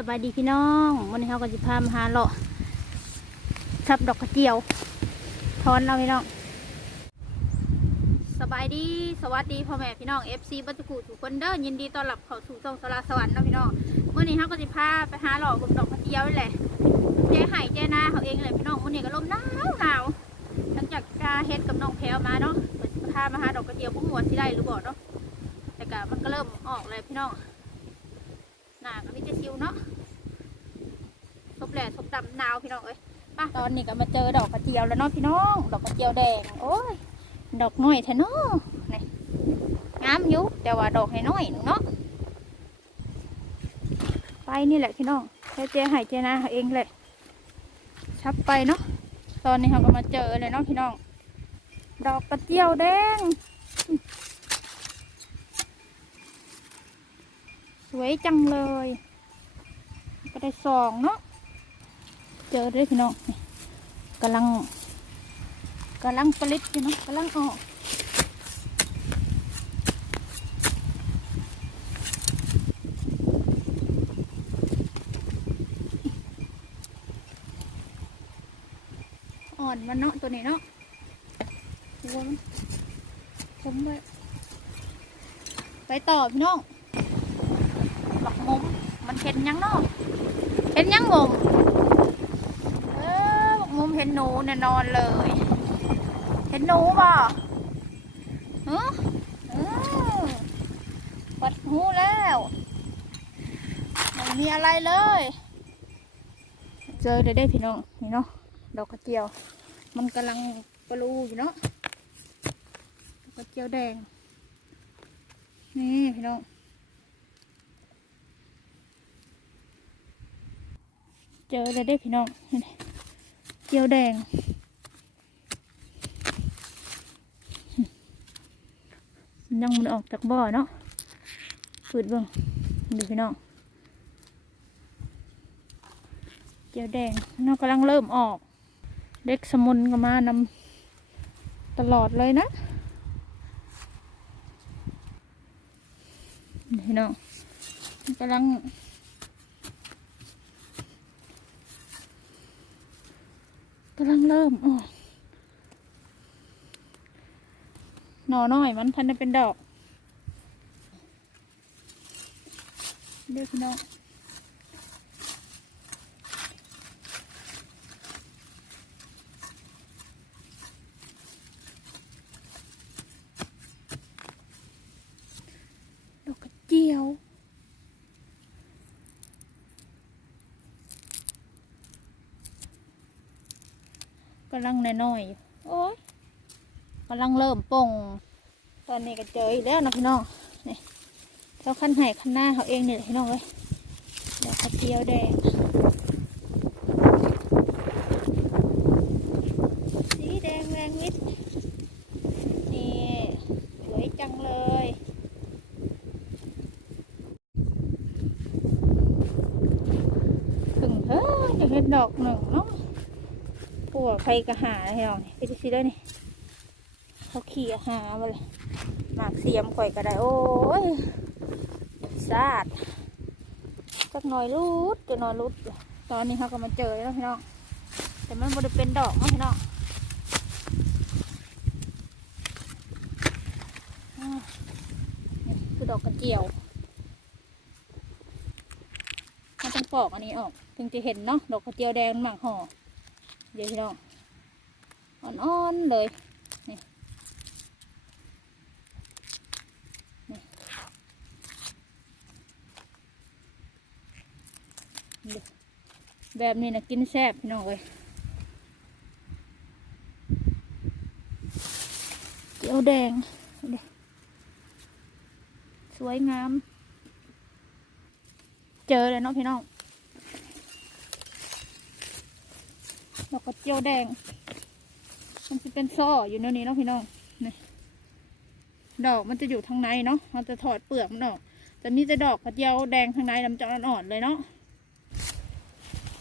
สบายดีพี่น้องวันนี้เขาก็จะพามาหาเลาะทับดอกกระเจียวทอนเอาพี่น้องสบายดีสวัสดีพ่อแม่พี่น้อง FC บัตกุทุกคนเด้อยินดีต้อนรับเข้าสู่ช่องสลาสวรรค์เนาะพี่น้องวันนี้เขาก็จะพาไปหาเลาะกับดอกกระเจียวนี่แหละเจ๊ไห่เจ๊นาเขาเองเลยพี่น้องวันนี้ก็ลมหนาวหนาวหลังจากกาเฮ็ดกับน้องแพลวมาเนาะพามาหาดอกกระเจียวพุ่งหัวที่ได้หรือบ่เนาะแต่ก็มันก็เริ่มออกเลยพี่น้อง หนาก็มีแต่ซิวเนาะทบแหล่ทบดำหนาวพี่น้องเอ้ยมาตอนนี้ก็มาเจอดอกกระเจียวแล้วเนาะพี่น้อง ดอกกระเจียวแดง โอ้ย ดอกน้อยแท้เนาะนี่งามอยู่แต่ว่าดอกให้น้อยหนึ่งเนาะ ไปนี่แหละพี่น้องแค่เจ๊หายเจนาเองเลยชับไปเนาะ ตอนนี้เราก็มาเจอเลยเนาะพี่น้อง ดอกกระเจียวแดง วยจังเลยก็ได้สองเนาะเจอด้วยพี่น้องกำลังกำลังผลิตอยู่เนาะกำลังออกอ่อนมันเนาะตัวนี้เนาะหัวมันชมไว้ไปต่อพี่น้อง หลักงมมันเห็นยังเนาะเห็นยังงมเออบกมุมเห็นหนูแน่นอนเลย เห็นหนูป่ะเออเออปัดหูแล้วไม่มีอะไรเลย เจอได้ได้พี่น้องนี่เนาะดอกกระเจียว มันกำลังปลูอยู่เนาะดอกกระเจียวแดงนี่พี่น้อง เจอเลยได้พี่น้องเกียวแดง ยังมันออกจากบ่อเนาะปืดเบิ่งดูพี่น้องเกียวแดงน้องกำลังเริ่มออก เด็กสมุนก็มานำตลอดเลยนะพี่น้องกำลัง กำลังเริ่มออกหน่อน้อยมันทันจะเป็นดอกเดี๋ยวพี่น้องดอกกระเจียว กำลังน้อยๆอยู่โอ้ยกำลังเริ่มป่งตอนนี้ก็เจออีกแล้วนะพี่น้องนี่เจ้าขั้นไห่ขั้นหน้าเขาเองเนี่แหละพี่น้องเอ้ยดอกกระเจียวแดงสีแดงแรงวิทย์นี่สวยจังเลยถึงเฮ้ยจะเห็นดอกหนึ่งเนาะ ปวดใครก็หาให้เรานี่ไปดูสิได้นี่เขาขี่หามาเลยหมากเสียมข่อยก็ได้ โอ้ยสาดจักหน่อยรุดจะนอยรุด ตอนนี้เขาก็มาเจอแล้วพี่น้องแต่มันบ่ได้เป็นดอกนะพี่น้องคือดอกกระเจียวมันต้องปอกอันนี้ออก ถึงจะเห็นเนาะดอกกระเจียวแดงหมากห่อ เดี๋ยวพี่น้องอ่อนๆเลยนี่นี่แบบนี้นะกินแซ่บพี่น้องเอ้ยเจียวแดง สวยงาม เจอเลยเนาะพี่น้อง ดอกกระเจียวแดง มันจะเป็นซ่ออยู่ในนี้เนาะพี่น้องนี่ดอกมันจะอยู่ทางในเนาะมันจะถอดเปลือกมันออกแต่นี่จะดอกกระเจียวแดงทางในลำจอนอ่อนเลยเนาะ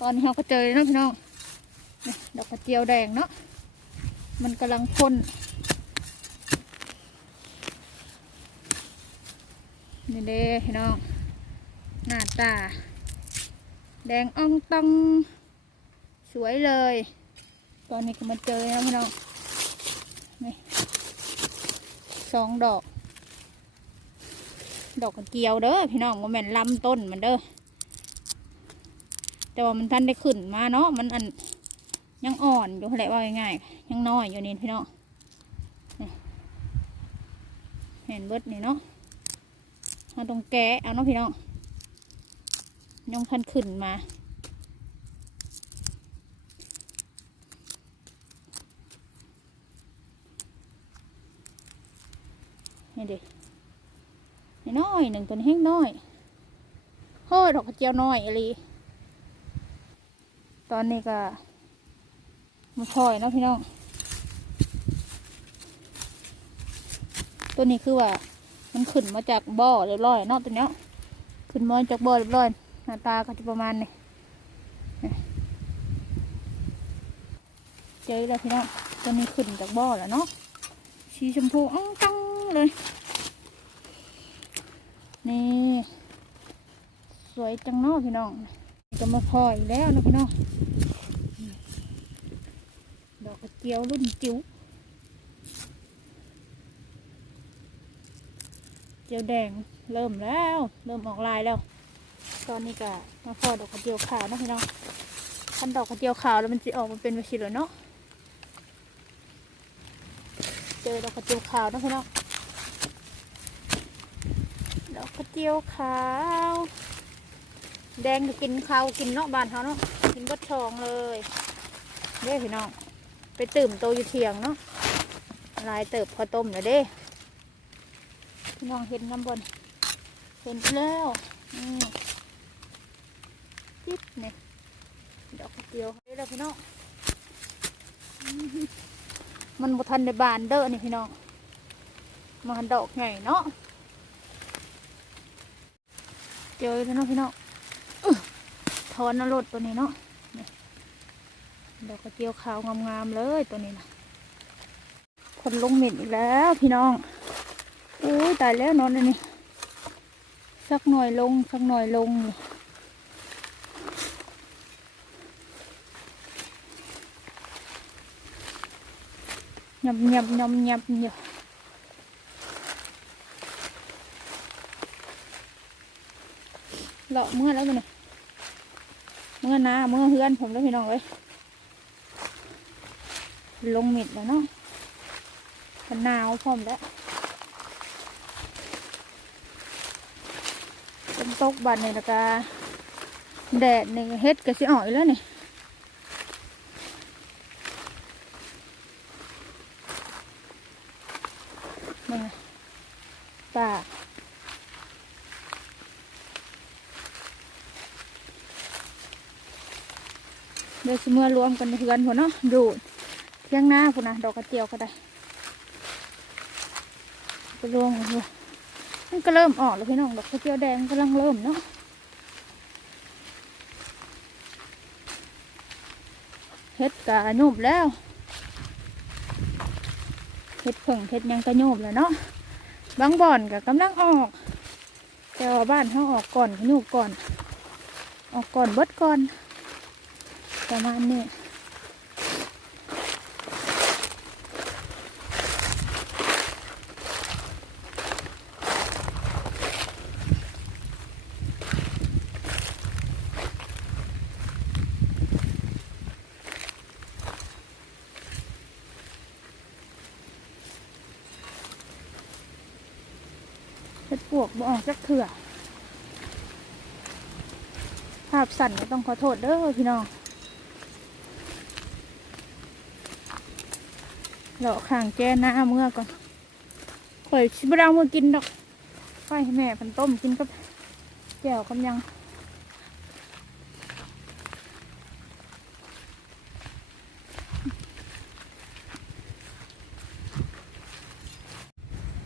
ตอนนี้เราก็เจอแล้วเนาะพี่น้องดอกกระเจียวแดงเนาะมันกำลังพ่นนี่เด้พี่น้องหน้าตา แดงอ่องตัง วยเลย ตอนนี้ก็มาเจอแล้วพี่น้องนี่สองดอก ดอกกระเจียวเด้อพี่น้องว่าแม่นลำต้นมันเด้อแต่ว่ามันทันได้ขึ้นมาเนาะมันอันยังอ่อนอยู่แหละว่าง่ายๆยังน้อยอยู่นี่พี่น้องเห็นเบิดนี่เนาะเอาตรงแกะเอาเนาะพี่น้องยังทันขึ้นมา นี่ดินี่น้อยหนึ่งตัวนี้แห้งน้อยเฮ้ยดอกกระเจียวน้อยอะไรตอนนี้ก็มาพลอยนะพี่น้อง ตัวนี้คือว่า มันขึ้นมาจากบ่อเรียบร้อยนาะตัวเนี้ยขึ้นมาจากบ่อเรียบร้อยหน้าตาก็จะประมาณนี้เจอแล้วพี่น้องตัวนี้ขึ้นจากบ่อแล้วเนาะสีชมพูอ่องตัง เลย นี่ สวยจังเนาะพี่น้องจะมาพออีกแล้วนะพี่น้องดอกกระเจียวรุ่นจิ๋วเจียวแดงเริ่มแล้ว เริ่มออกลายแล้ว ตอนนี้ก็มาพอดอกกระเจียวขาวนะพี่น้องคันดอกกระเจียวขาวแล้วมันจะออกมาเป็นแบบนี้เลยเนาะเจอดอกกระเจียวขาวนะพี่น้อง ดอ กกระเจียวขาว แดงก็กินข้าวกินเนาะบ้านเขาเนาะกินบดทองเลยเด้พี่น้องไปตื่มโตอยู่เทียงเนาะลายเติบพอต้มเลยเด้พี่น้องเห็นน้ำบนเห็นแล้วอืมจิ๊บเนี่ยดอกกระเจียวนี่แหละพี่น้องมันบ่ทันในบานเด้อนี่พี่น้องมันดอกใหญ่เนาะ เจอแล้วเนาะพี่น้องอื้อถอนนรดตัวนี้เนาะดอกกระเจียวขาวงามๆเลยตัวนี้นะคนลงเหม็ดอีกแล้วพี่น้องอุ้ยตายแล้วนอนเลยนี่สักหน่อยลงสักหน่อยลงนี่ยำยำยำยำอยู่ เลาะเมื่อแล้วกันเนี่ยเมื่อนาเมื่อเฮือนผมแล้วพี่น้องเลยลงมิดแล้วเนาะมันหนาวพร้อมแล้วเป็นตกบันนี่แล้วก็แดดนี่เฮ็ดก็สิอ่อยแล้วนี่มึงอะป่า เดี๋ยวเมื่อรวมกันเฮือนพุ่นเนาะดูดเที่ยงหน้าพุ่นนะดอกกระเจียวก็ได้ไปรวมกันดูมันก็เริ่มออกแล้วพี่น้องดอกกระเจียวแดงกำลังเริ่มเนาะเฮ็ดกะโยบแล้วเฮ็ดเพิ่งเฮ็ดยังกะโยบแล้วเนาะบางบ่อนกะกำลังออก แต่ว่าบ้านเขาออกก่อนขยุบก่อน ออกก่อนเบิดก่อน ประมาณนี้เฮ็ดปวกบ่ออกจักเถื่อภาพสั่นก็ต้องขอโทษเด้อพี่น้อง เลาะข้างแก้หน้าเมื่อก่อนข่อยชิบเราเมื่อกินดอกไฟให้แม่พันต้มกินกับแก้วกำยัง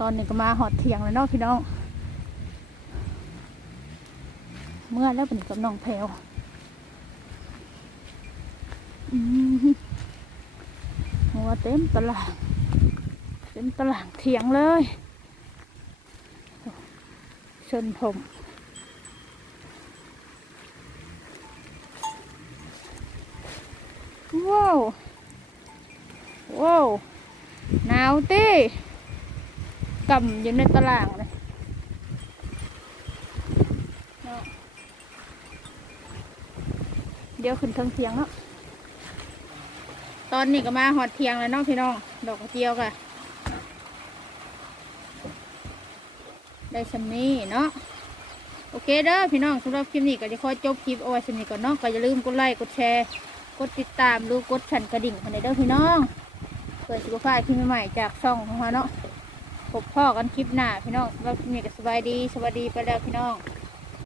ตอนนี้ก็มาหอดเถียงแล้วเนาะพี่น้อง เมื่อแล้วเป็นกับน้องแพลวอืม หัวเต็มตลาดเต็มตลาดเถียงเลยเชิญผมว้าวว้าวหนาวเต้กำอยู่ในตารางเลยเนาะเดี๋ยวขึ้นเทางเทียงเนาะ ตอนนี้ก็มาหอดเทียงแล้วเนาะพี่น้อง ดอกกระเจียวค่ะได้ชำนี้เนาะโอเคเด้อพี่น้องสำหรับคลิปนี้ก็จะขอจบคลิปเอาไว้สำนี้ก่อนเนาะก็อย่าลืมกดไลค์กดแชร์กดติดตามหรือกดสั่นกระดิ่งกันเลยเด้อพี่น้องเพื่อสุขภาพคลิปใหม่ๆจากช่องของเราเนาะพบพ่อกันคลิปหน้าพี่น้องสำหรับคลิปนี้ก็สบายดีสวัสดีไปแล้วพี่น้อง